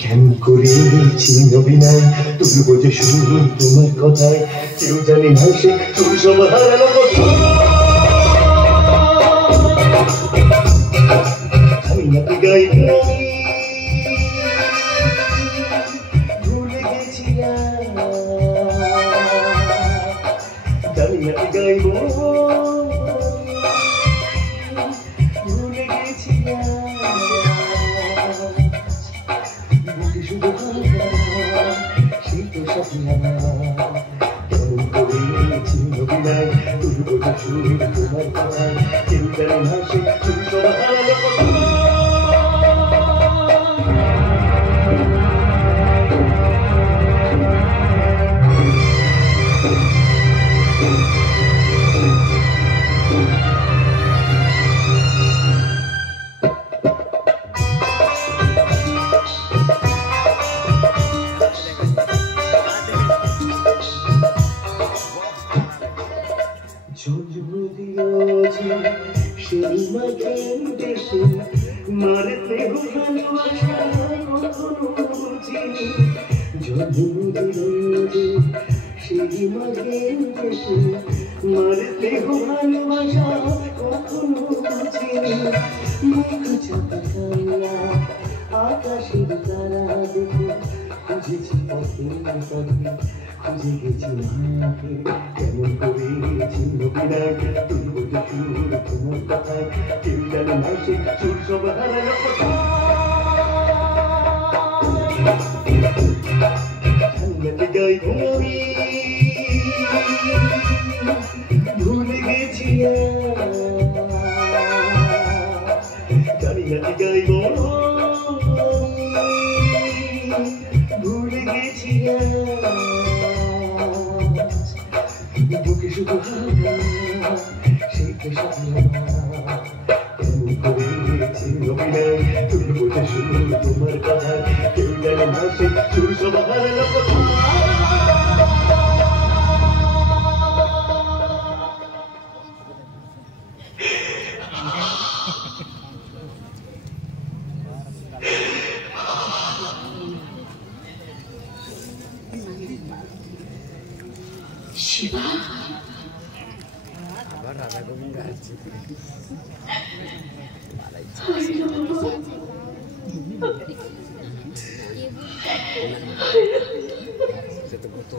কেন করেছি অভিনয় তুমি বোঝে শুরু তোমার কথায় কেউ জানি না সে সুর সব হারানো কথা আমি নাকি গাইব ভুলে গেছি জানি নাকি গাইব ভুলে গেছি শুধু সেই তো স্বপ্ন কেমন করেছি অভিনয় তুমি বোঝো সুর তোমার কথায় কেউ জানে না সে সুর সব হারানো কথা জন্ম দিয়েছি সেই মাঝের দেশে মারতে ভালোবাসা কখনো বুঝিনি জন্ম দিয়েছি সেই মাঝের দেশে মারতে ভালোবাসা কখনো বুঝিনি মুখ চাপা কান্না আকাশের তারা দেখে খুঁজেছি পথে পথে খুঁজে গেছি মাকে কেমন করেছি অভিনয় তুমি বোঝো সুর তোমার কথায় কেউ জানে না সে সুর সব হারানো কথা জান্নাতে গাইব আমি ভুলে গেছি জানি নাকি গাইব ভুলে গেছি বুকে শুধু সেই তো স্বপ্ন কেমন করেছি অভিনয় তুমি বোঝো সুর তোমার কথায় কেউ জানে না সে সুর সব হারানো কথা শিবা আবার রাধা গোবিন্দ আছে সে তো কত